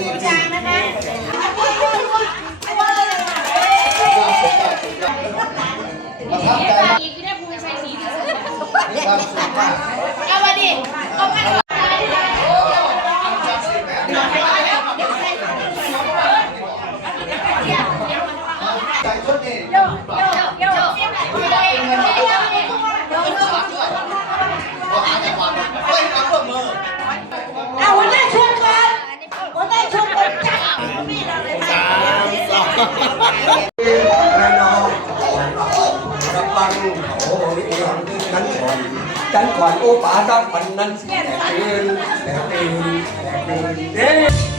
ร่ว มีดอะไรมาระนองระปังโอ้ยเองนั้นก่อนกันก่อนโอ้ป๋ารับวันนั้นสิแต่เดินแต่เดินแต่เดินเด้ดื่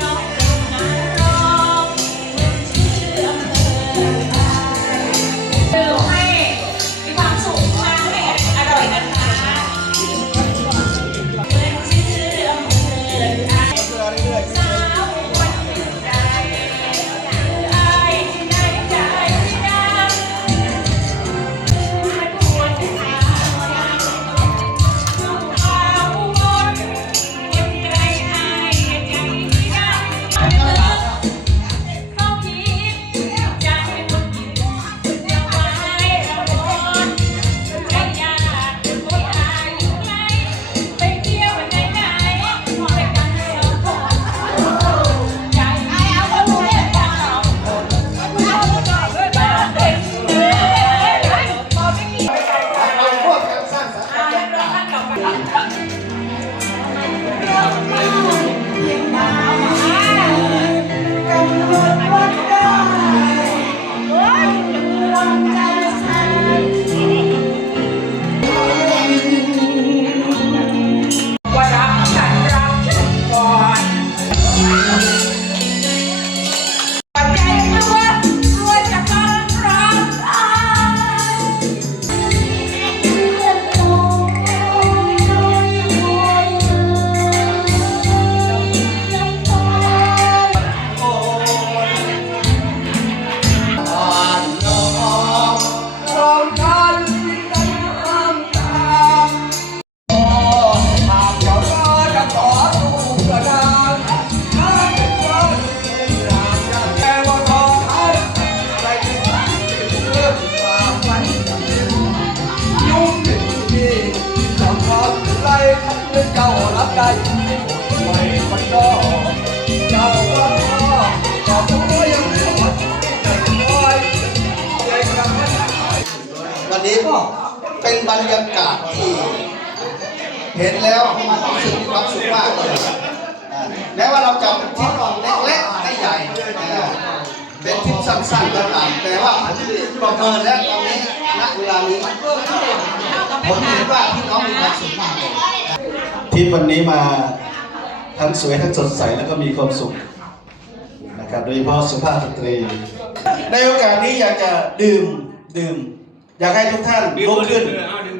จ้ารับได้ไม่มันก็เจ้าก็ก็ตัวยังไม่หมดใจคอยใจกำลังวันนี้ก็เป็นบรรยากาศที่เห็นแล้วรู้สึกมีความสุขมากเลยอ่าแม้ว่าเราจะเป็นทริปเล็กๆไม่ใหญ่อ่าเป็นทริปสั้นๆก็ตามแต่ว่าประเมินแล้วตอนนี้ณเวลานี้ผมเห็นว่าพี่น้องมีความสุขมากเลย ทริปวันนี้มาทั้งสวยทั้งสดใสแล้วก็มีความสุขนะครับโดยเฉพาะสุภาพสตรี ในโอกาสนี้อยากจะดื่มดื่ม อยากให้ทุกท่านลุกขึ้น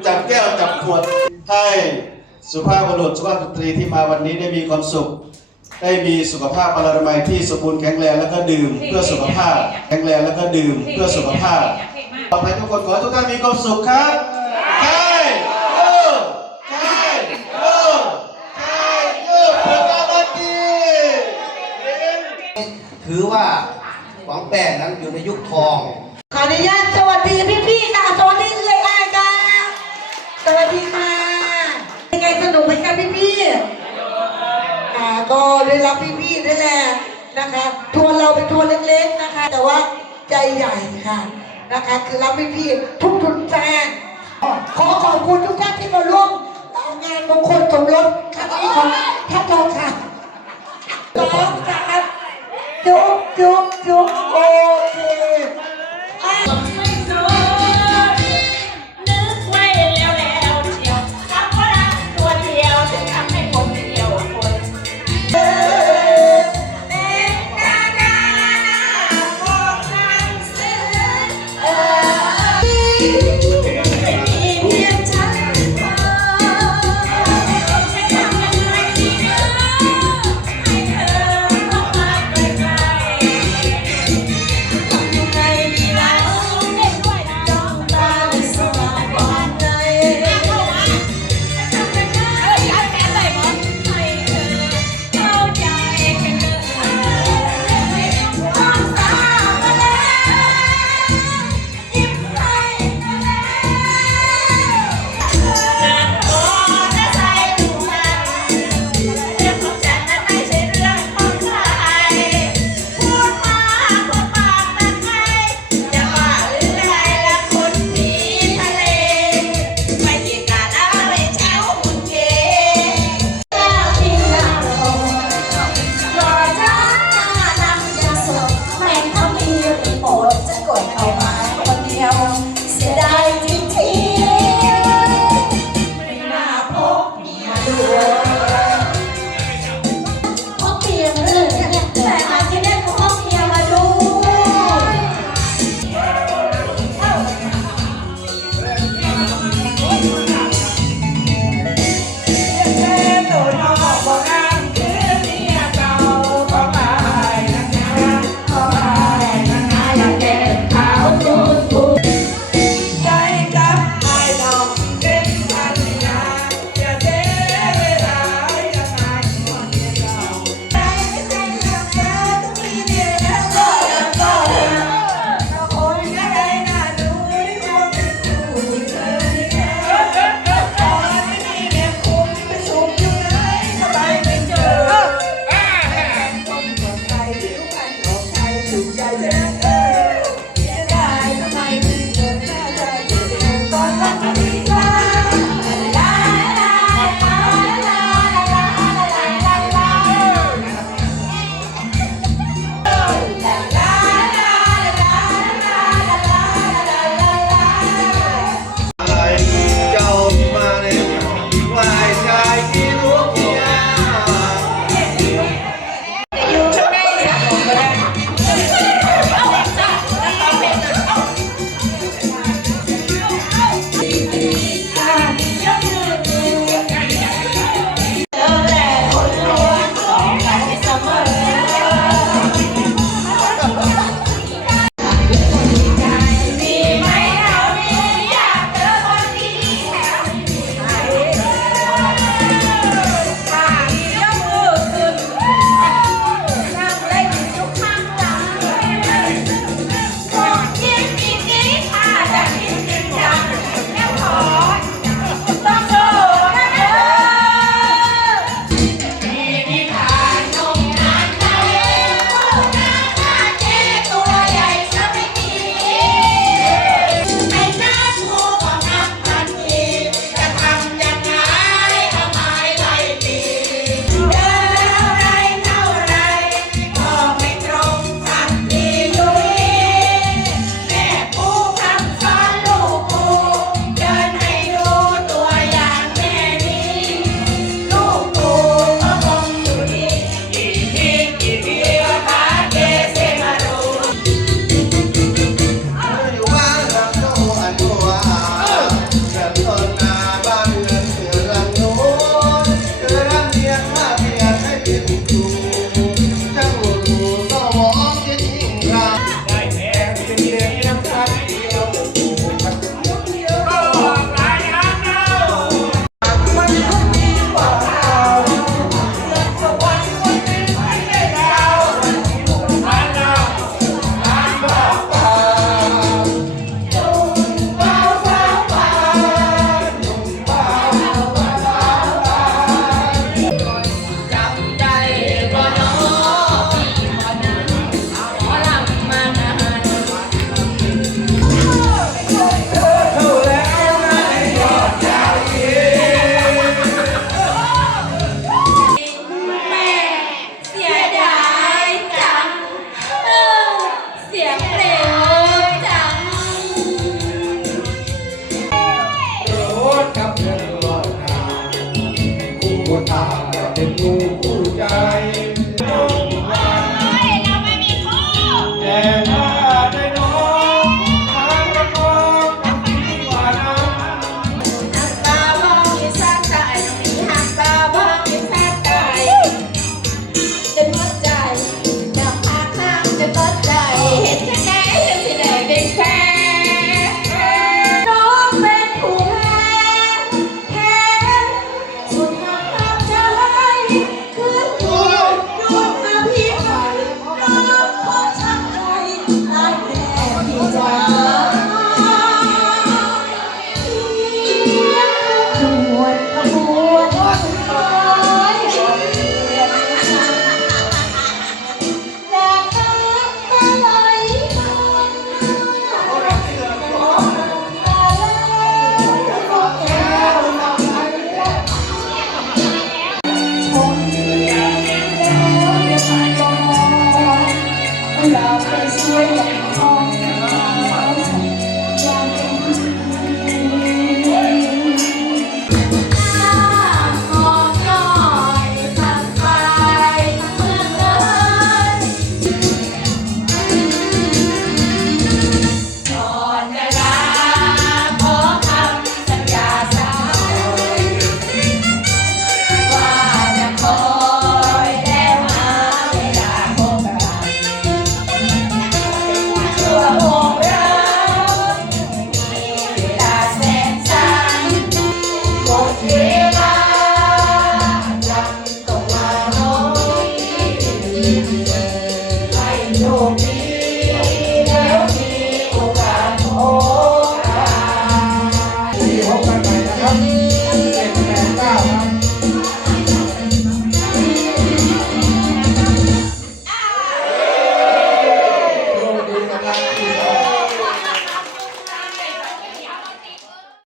จับแก้วจับขวดให้สุภาพบุรุษสุภาพสตรีที่มาวันนี้ได้มีความสุข ได้มีสุขภาพพลานามัยที่สมบูรณ์แข็งแรงแล้วก็ดื่ม เพื่อสุขภาพแข็งแรงแล้วก็ดื่ม เพื่อสุขภาพขอให้ทุกคนขอให้ทุกท่านมีความสุขครับใช่โอ้ใช่โอ้ใช่โอ้เพื่อการันตี ถือว่าของแป้งนั้นอยู่ในยุคทอง ขออนุญาตสวัสดีพี่ๆค่ะสวัสดีเอื้อยอ้ายค่ะสวัสดีค่ะยังไงสนุกไหมคะพี่ๆอ่าก็ได้รับพี่ๆด้แหละนะคะทัวร์เราเป็นทัวร์เล็กๆนะคะ แต่ว่าใจใหญ่ค่ะนะคะ คือรับพี่ๆทุกทุนแฟนขอขอบคุณทุกท่านที่มาร่วมงานมงคลสมรสครั้งนี้ของท่านทองค่ะ สองส